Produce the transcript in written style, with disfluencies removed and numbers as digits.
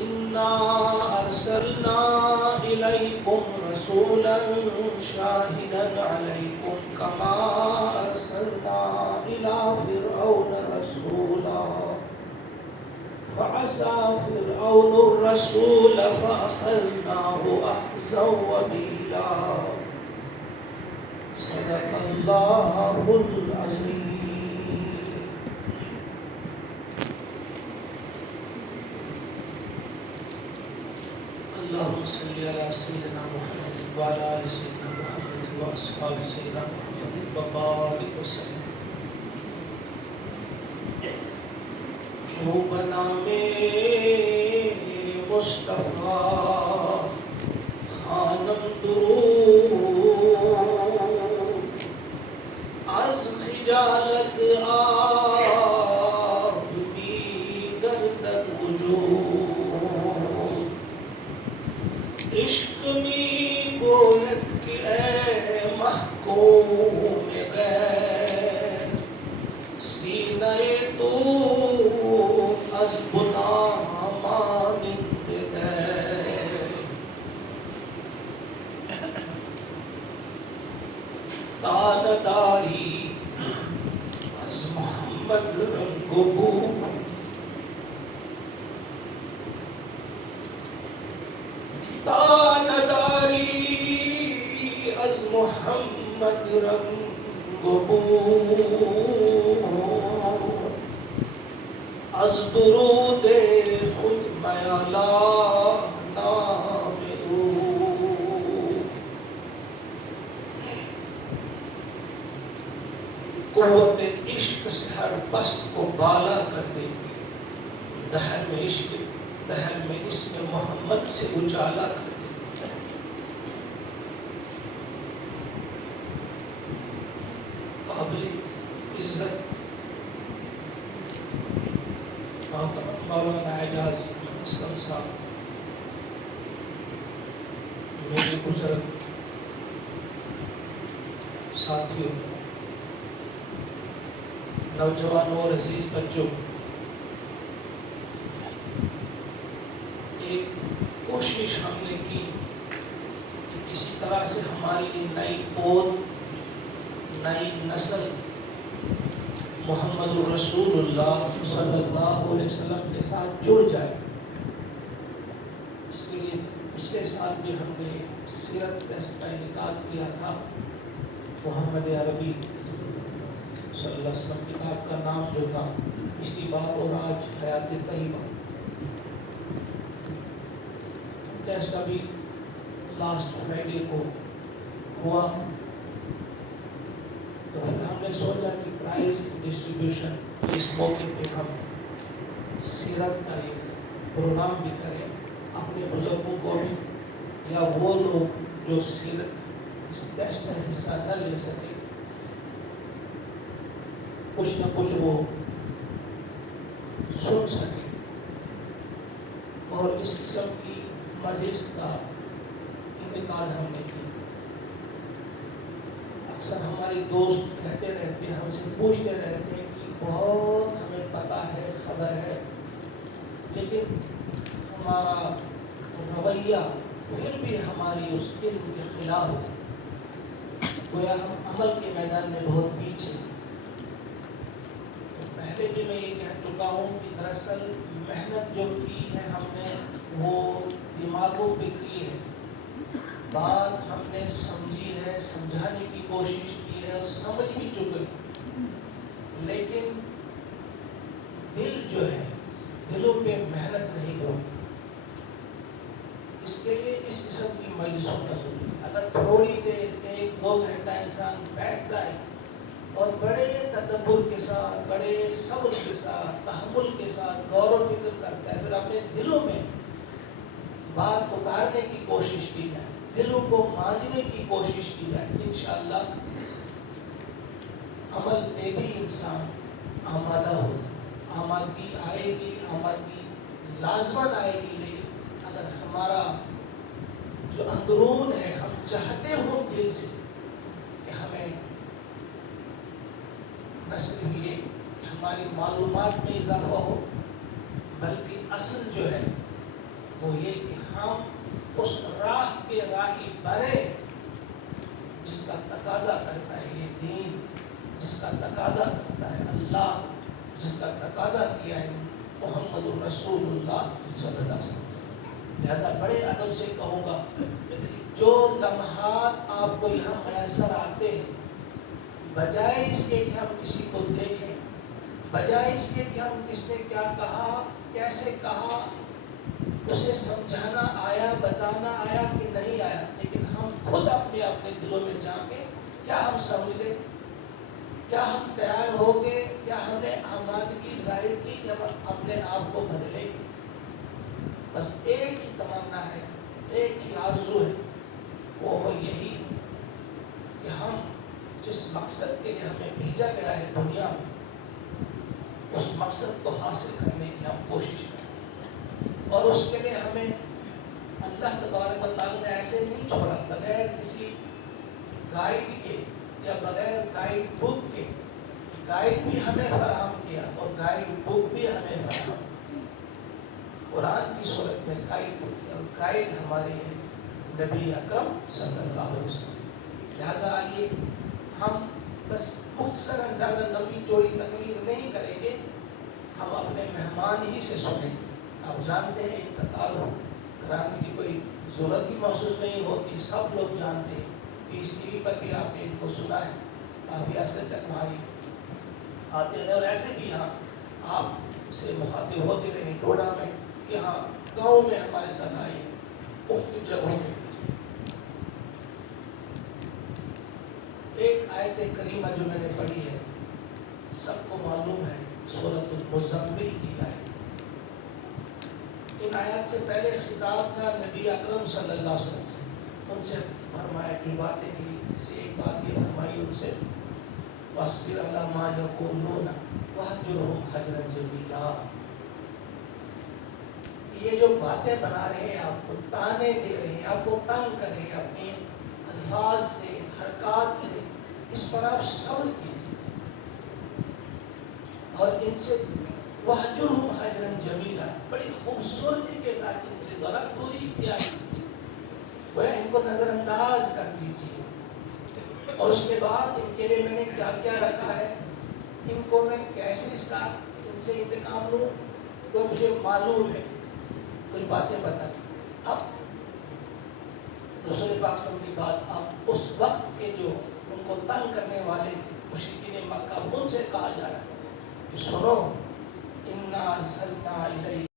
إنا أرسلنا إليكم رسولا شاهدا عليكم كما أرسلنا إلى فرعون رسولا فعصى فرعون الرسول فأخذناه أخذا وبيلا صدق الله العظيم. اللهم صل على سيدنا محمد وعلى آل سيدنا محمد وأصحاب سيدنا محمد وبارك وسلم. جو بنام مصطفیٰ خانم درود از خجالت آب بی گردن وجود عشق می گوید کہ اے محکوم غیر سینہ تو از گناہ مانند دیر تانداری از محمد رنگ و بو تانداری از محمد رنگ و بو از درود خود میالا نام او قوت عشق سے ہر پست کو بالا کر دے دہر میں عشق دہر میں اسم محمد سے اجالا کر دے. قابل عزت مولانا اعجاز اسلم صاحب میرے بزرگ ساتھیوں نوجوانوں اور عزیز بچوں ایک کوشش ہم نے کی کہ کسی طرح سے ہماری یہ نئی پود نئی نسل محمد الرسول اللہ صلی اللہ علیہ وسلم کے ساتھ جڑ جائے. اس کے لیے پچھلے سال بھی ہم نے سیرت ٹیسٹ کا انعقاد کیا تھا. محمد عربی صلی اللہ علیہ وسلم کتاب کا نام جو تھا پچھلی بار اور آج حیات طیبہ. ٹیسٹ ابھی لاسٹ فرائیڈے کو ہوا تو پھر ہم نے سوچا کہ پرائز ڈسٹریبیوشن اس موقع پہ ہم سیرت کا ایک پروگرام بھی کریں اپنے بزرگوں کو بھی یا وہ لوگ جو سیرت اس ٹیسٹ میں حصہ نہ لے سکے کچھ نہ کچھ وہ سن سکے اور اس قسم کی مجلس کا انعقاد ہم نے کیا. اکثر ہمارے دوست کہتے رہتے ہیں ہم سے پوچھتے رہتے ہیں کہ بہت ہمیں پتہ ہے خبر ہے لیکن ہمارا رویہ پھر بھی ہماری اس علم کے خلاف گویا ہم عمل کے میدان میں بہت پیچھے. تو پہلے بھی میں یہ کہہ چکا ہوں کہ دراصل محنت جو کی ہے ہم نے وہ دماغوں پہ کی ہے. بات ہم نے سمجھی ہے سمجھانے کی کوشش کی ہے اور سمجھ بھی چکے لیکن دل جو ہے دلوں پہ محنت نہیں ہوگی. اس کے لیے اس قسم کی مجلسوں کا ضروری ہے. اگر تھوڑی دیر 1-2 گھنٹہ انسان بیٹھ جائے اور بڑے تدبر کے ساتھ بڑے صبر کے ساتھ تحمل کے ساتھ غور و فکر کرتا ہے پھر اپنے دلوں میں بات اتارنے کی کوشش کی جائے دلوں کو مانجنے کی کوشش کی جائے انشاءاللہ عمل میں بھی انسان آمادہ ہوگا. آمادگی آئے گی آمادگی لازماً آئے گی لیکن اگر ہمارا جو اندرون ہے ہم چاہتے ہو دل سے کہ ہمیں نہ صرف یہ کہ ہماری معلومات میں اضافہ ہو بلکہ اصل جو ہے وہ یہ کہ ہم اس راہ کے راہی بنے جس کا تقاضا کرتا ہے یہ دین، جس کا تقاضا کرتا ہے اللہ، جس کا تقاضا کیا ہے محمد الرسول اللہ صلی اللہ علیہ وسلم۔ لہذا بڑے ادب سے کہوں گا جو لمحات آپ کو یہاں میسر آتے ہیں، بجائے اس کے کہ ہم کسی کو دیکھیں، بجائے اس کے کہ ہم کس نے کیا کہا، کیسے کہا، اسے سمجھانا آیا، بتانا آیا کہ نہیں آیا، لیکن ہم خود اپنے دلوں میں جا کے کیا ہم سمجھ گئے، کیا ہم تیار ہو گئے، کیا ہم نے آمادگی ظاہر کی کہ ہم اپنے آپ کو بدلیں گے۔ بس ایک ہی تمنا ہے، ایک ہی آرزو ہے، وہ ہو یہی کہ ہم جس مقصد کے لیے ہمیں بھیجا گیا ہے دنیا میں، اس مقصد کو حاصل کرنے کی ہم کوشش کریں، اور اس کے لیے ہمیں اللہ تبارک و تعالیٰ نے ایسے نہیں چھوڑا بغیر کسی گائیڈ کے یا بغیر گائیڈ بک کے۔ گائیڈ بھی ہمیں فراہم کیا اور گائیڈ بک بھی ہمیں فراہم کی، قرآن کی صورت میں گائیڈ بک، اور گائیڈ ہمارے ہیں نبی اکرم صلی اللہ علیہ وسلم۔ لہٰذا آئیے ہم بس مختصراً زیادہ لمبی چوڑی تقریر نہیں کریں گے، ہم اپنے مہمان ہی سے سنیں۔ آپ جانتے ہیں ان کا تعارف کرانے کی کوئی ضرورت ہی محسوس نہیں ہوتی، سب لوگ جانتے ہیں، پیس ٹی وی پر بھی آپ نے ان کو سنا ہے، کافی عرصے تک بھائی آتے رہے، اور ایسے بھی یہاں آپ سے مخاطب ہوتے رہے، ڈوڈا میں، یہاں گاؤں میں ہمارے ساتھ آئے، مختلف جگہوں میں۔ ایک آیت کریمہ جو میں نے پڑھی ہے، سب کو معلوم ہے، سورۃ المزمل کی آیت۔ ان آیات سے پہلے خطاب تھا نبی اکرم صلی اللہ علیہ وسلم سے، ان سے فرمایا کہ باتیں کی، جیسے ایک بات یہ فرمائی ان سے، وَاصْبِرْ عَلَىٰ مَا يَقُولُونَ وَاهْجُرْهُمْ هَجْرًا جَمِيلًا۔ یہ جو باتیں بنا رہے ہیں، آپ کو تانے دے رہے ہیں، آپ کو تنگ کر رہے ہیں اپنے الفاظ سے، حرکات سے، اس پر آپ صبر کیجیے، اور ان سے وَاهْجُرْهُمْ هَجْرًا جَمِيلًا، بڑی خوبصورتی کے ساتھ ان سے ذرا دوری اختیار کیجیے، وہ ان کو نظر انداز کر دیجیے، اور اس کے بعد ان کے لیے میں نے کیا کیا رکھا ہے، ان کو میں کیسے اس کا ان سے انتقام لوں، وہ مجھے معلوم ہے، کچھ باتیں بتائیں۔ اب رسول پاک صلی اللہ علیہ وسلم کی بات، اب اس وقت کے جو ان کو تنگ کرنے والے مشرکین مکہ، ان سے کہا جا رہا ہے کہ سنو، اِنَّا أَرْسَلْنَا إِلَيْكَ